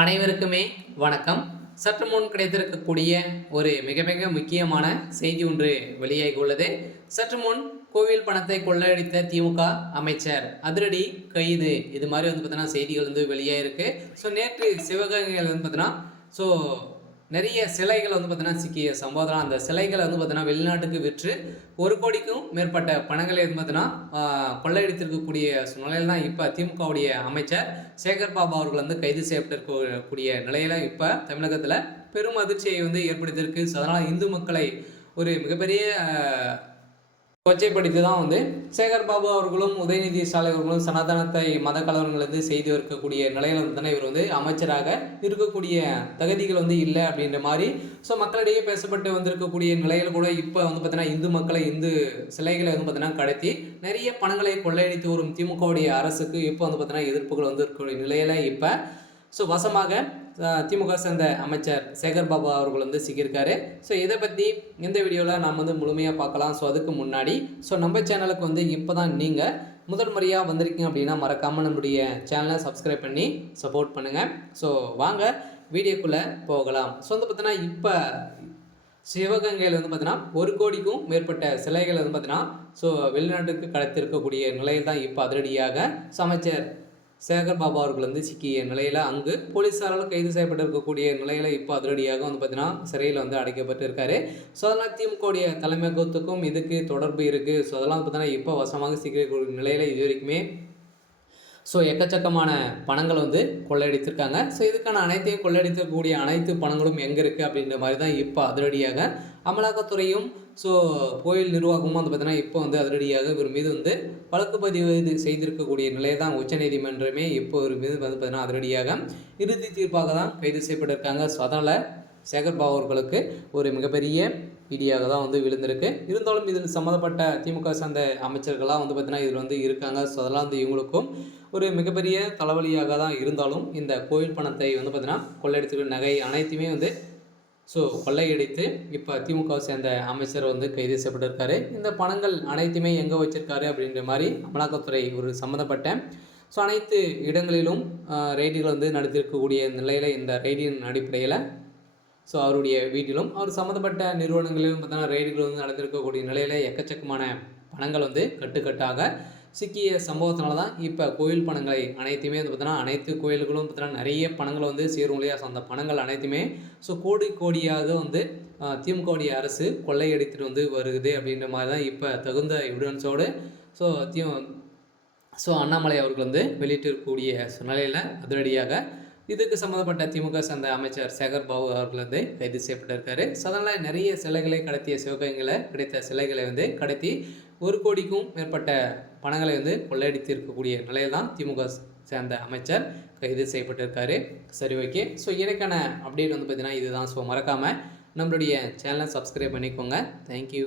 அனைவருக்குமே வணக்கம். சற்று முன் கிடைத்திருக்கக்கூடிய ஒரு மிக மிக முக்கியமான செய்தி ஒன்று வெளியாகி உள்ளது. சற்று முன் கோவில் பணத்தை கொள்ளையடித்த திமுக அமைச்சர் அதிரடி கைது, இது மாதிரி பார்த்தீங்கன்னா செய்திகள் வெளியாயிருக்கு. ஸோ நேற்று சிவகங்கையில் பார்த்தீங்கன்னா ஸோ நிறைய சிலைகள் பார்த்தீங்கன்னா சிக்கிய சம்பவம். அந்த சிலைகளை பார்த்தீங்கன்னா வெளிநாட்டுக்கு விற்று 1 கோடிக்கும் மேற்பட்ட பணங்களை பார்த்தீங்கன்னா கொள்ளையடித்திருக்கக்கூடிய சூழ்நிலையில் தான் இப்போ திமுகவுடைய அமைச்சர் சேகர் பாபு அவர்கள் கைது செய்யப்பட்டிருக்கக்கூடிய நிலையில் இப்போ தமிழகத்தில் பெரும் அதிர்ச்சியை ஏற்படுத்தியிருக்கு. ஸோ அதனால் இந்து மக்களை ஒரு மிகப்பெரிய கொச்சைப்படுத்தி தான் சேகர் பாபு அவர்களும் உதயநிதி ஸ்டாலின் அவர்களும் சனாதனத்தை மத கலவரங்கள் செய்து இருக்கக்கூடிய நிலையில் தானே இவர் அமைச்சராக இருக்கக்கூடிய தகுதிகள் இல்லை அப்படின்ற மாதிரி ஸோ மக்களிடையே பேசப்பட்டு வந்திருக்கக்கூடிய நிலையில் கூட இப்போ பார்த்தீங்கன்னா இந்து மக்களை இந்து சிலைகளை பார்த்தீங்கன்னா கடத்தி நிறைய பணங்களை கொள்ளையடித்து வரும் திமுகவுடைய அரசுக்கு இப்போ பார்த்தீங்கன்னா எதிர்ப்புகள் இருக்கக்கூடிய நிலையில் இப்போ ஸோ வசமாக திமுக சேர்ந்த அமைச்சர் சேகர் பாபு அவர்கள் சிக்கியிருக்காரு. ஸோ இதை பற்றி இந்த வீடியோவில் நாம் முழுமையாக பார்க்கலாம். ஸோ அதுக்கு முன்னாடி நம்ம சேனலுக்கு இப்போ தான் நீங்கள் முதல் முறையாக வந்திருக்கீங்க அப்படின்னா மறக்காமல் நம்முடைய சேனலை சப்ஸ்கிரைப் பண்ணி சப்போர்ட் பண்ணுங்கள். ஸோ வாங்க வீடியோக்குள்ளே போகலாம். ஸோ பார்த்தீங்கன்னா இப்போ சிவகங்கையில் பார்த்தீங்கன்னா 1 கோடிக்கும் மேற்பட்ட சிலைகள் பார்த்தீங்கன்னா ஸோ வெளிநாட்டுக்கு கடத்திருக்கக்கூடிய நிலையில் தான் இப்போ அதிரடியாக அமைச்சர் சேகர் பாபு அவர்கள் சிக்கிய நிலையில் அங்கு போலீஸாரால் கைது செய்யப்பட்டிருக்கக்கூடிய நிலையில் இப்போ அதிரடியாக பார்த்தீங்கன்னா சிறையில் அடைக்கப்பட்டு இருக்காரு. ஸோ அதெல்லாம் திமுகவுடைய தலைமையகத்துக்கும் இதுக்கு தொடர்பு இருக்குது. ஸோ அதெல்லாம் பார்த்தீங்கன்னா இப்போ வசமாக சிக்கக்கூடிய நிலையில் இது வரைக்குமே ஸோ எக்கச்சக்கமான பணங்கள் கொள்ளையடித்திருக்காங்க. ஸோ இதுக்கான அனைத்தையும் கொள்ளையடித்திருக்கக்கூடிய அனைத்து பணங்களும் எங்கே இருக்குது அப்படின்ற மாதிரி தான் இப்போ அதிரடியாக அமலாக்கத்துறையும் ஸோ கோயில் நிர்வாகமும் பார்த்தீங்கன்னா இப்போ அதிரடியாக இவர் மீது வழக்கு பதிவு செய்திருக்கக்கூடிய நிலையை தான் உச்சநீதிமன்றமே இப்போ இவர் மீது பார்த்தீங்கன்னா அதிரடியாக இறுதி தீர்ப்பாக தான் கைது செய்யப்பட்டிருக்காங்க. ஸோ அதனால் சேகர் பாபு அவர்களுக்கு ஒரு மிகப்பெரிய பிடியாக தான் விழுந்திருக்கு. இருந்தாலும் இதில் சம்மந்தப்பட்ட திமுக சார்ந்த அமைச்சர்கள்லாம் பார்த்தீங்கன்னா இதில் இருக்காங்க. ஸோ அதெல்லாம் இவங்களுக்கும் ஒரு மிகப்பெரிய தலைவலியாக தான் இருந்தாலும் இந்த கோயில் பணத்தை பார்த்தீங்கன்னா கொள்ளையடித்து நகை அனைத்துமே ஸோ கொள்ளையடித்து இப்போ திமுக சேர்ந்த அமைச்சர் கைது செய்யப்பட்டிருக்காரு. இந்த பணங்கள் அனைத்துமே எங்கே வச்சிருக்காரு அப்படின்ற மாதிரி அமலாக்கத்துறை ஒரு சம்மந்தப்பட்ட ஸோ அனைத்து இடங்களிலும் ரெய்டுகள் நடத்திருக்கக்கூடிய நிலையில் இந்த ரெய்டின் அடிப்படையில் ஸோ அவருடைய வீட்டிலும் அவர் சம்மந்தப்பட்ட நிறுவனங்களிலும் பார்த்தீங்கன்னா ரெய்டுகள் நடந்திருக்கக்கூடிய நிலையில் எக்கச்சக்கமான பணங்கள் கட்டுக்கட்டாக சிக்கிய சம்பவத்தினால தான் இப்போ கோயில் பணங்களை அனைத்துமே பார்த்தீங்கன்னா அனைத்து கோயில்களும் பார்த்தீங்கன்னா நிறைய பணங்கள் சேரும் இல்லையா. ஸோ அந்த பணங்கள் அனைத்துமே ஸோ கோடி கோடியாக திமுகவுடைய அரசு கொள்ளையடித்துட்டு வருகுது அப்படின்ற மாதிரி தான் இப்போ தகுந்த எவிடன்ஸோடு ஸோ அண்ணாமலை அவர்கள் வெளியிட்டிருக்கக்கூடிய சூழ்நிலையில் அதிரடியாக இதுக்கு சம்மந்தப்பட்ட திமுக சேர்ந்த அமைச்சர் சேகர் பாபு அவர்கள் கைது செய்யப்பட்டிருக்காரு. ஸோ அதனால் நிறைய சிலைகளை கடத்திய சிவகங்கையில் கிடைத்த சிலைகளை கடத்தி 1 கோடிக்கும் மேற்பட்ட பணங்களை கொள்ளையடித்து இருக்கக்கூடிய நிலையில் தான் திமுக சேர்ந்த அமைச்சர் கைது செய்யப்பட்டிருக்காரு. சரி, ஓகே. ஸோ எனக்கான அப்டேட் பார்த்தீங்கன்னா இதுதான். ஸோ மறக்காமல் நம்மளுடைய சேனலை சப்ஸ்கிரைப் பண்ணிக்கோங்க. தேங்க்யூ.